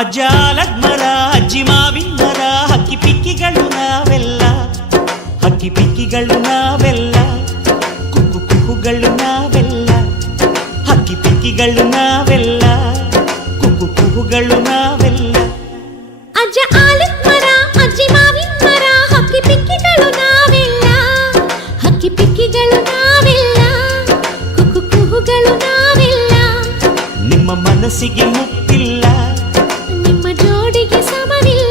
ಅಜ್ಜಾಲದ ಮರ ಅಜ್ಜಿ ಮಾವಿನ ಮರ ಹಕ್ಕಿ ಪಿಕ್ಕಿಗಳು ನಾವೆಲ್ಲ, ಹಕ್ಕಿ ಪಿಕ್ಕಿಗಳು ನಾವೆಲ್ಲ, ಕುಕ್ಕು ಕುಹುಗಳು ನಾವೆಲ್ಲ, ಹಕ್ಕಿ ಪಿಕ್ಕಿಗಳು ನಾವೆಲ್ಲ, ಕುಕ್ಕು ಕುಹುಗಳು ನಾವೆಲ್ಲ. ಅಜ್ಜ ಆಲದ ಮರ ಅಜ್ಜಿ ಮಾವಿನ ಮರ ಹಕ್ಕಿ ಪಿಕ್ಕಿಗಳು ನಾವೆಲ್ಲ, ಹಕ್ಕಿ ಪಿಕ್ಕಿಗಳು ನಾವೆಲ್ಲ, ಕುಕ್ಕು ಕುಹುಗಳು ನಾವೆಲ್ಲ. ನಿಮ್ಮ ಮನಸ್ಸಿಗೆ ಮುಟ್ಟಿಲ್ಲ, ನಿಮ್ಮ ಜೋಡಿಗೆ ಸಮವಿಲ್ಲ.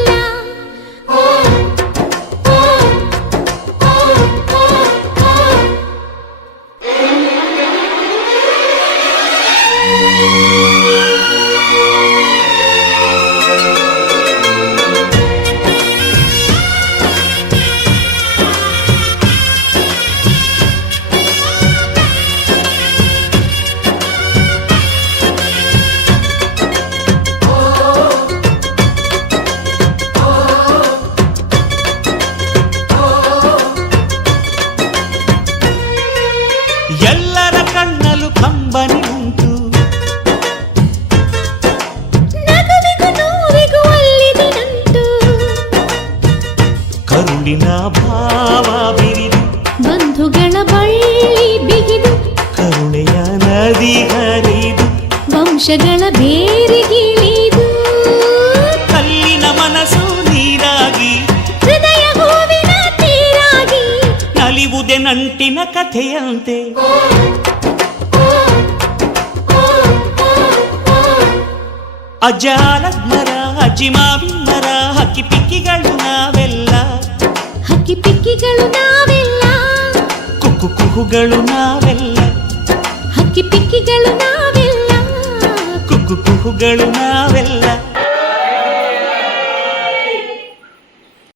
ಎಲ್ಲರ ಕಣ್ಣಲು ಕಂಬನಿ ಉಂಟು, ನಗುವಿಗೂ ನೋವಿಗೂ ಅಲ್ಲಿದೆ ನಂಟು. ಕರುಳಿನ ಭಾವ ಬಿರಿದು, ಬಂಧುಗಳ ಬಳ್ಳಿ ಬಿಗಿದು, ಕರುಣೆಯ ನದಿ ಹರಿದು, ವಂಶಗಳ ಬೇರಿಗಿಳಿದು. ಕಲ್ಲಿನ ಮನಸ್ಸು ನೀರಾಗಿ, ಹೃದಯ ಹೂವಿನ ತೀರಾಗಿ, ನಲಿವುದೆ ನಂಟಿನ ಕಥೆಯಂತೆ. ಅಜ್ಜಾಲದ ಮರ ಅಜ್ಜಿ ಮಾವಿನ ಮರ ಹಕ್ಕಿ ಪಿಕ್ಕಿಗಳು ನಾವೆಲ್ಲ, ಹಕ್ಕಿ ಪಿಕ್ಕಿಗಳು ನಾವೆಲ್ಲ, ಕುಕ್ಕು ಕುಹುಗಳು ನಾವೆಲ್ಲ, ಹಕ್ಕಿ ಪಿಕ್ಕಿಗಳು ನಾವೆಲ್ಲ, ಕುಕ್ಕು ಕುಹುಗಳು ನಾವೆಲ್ಲ.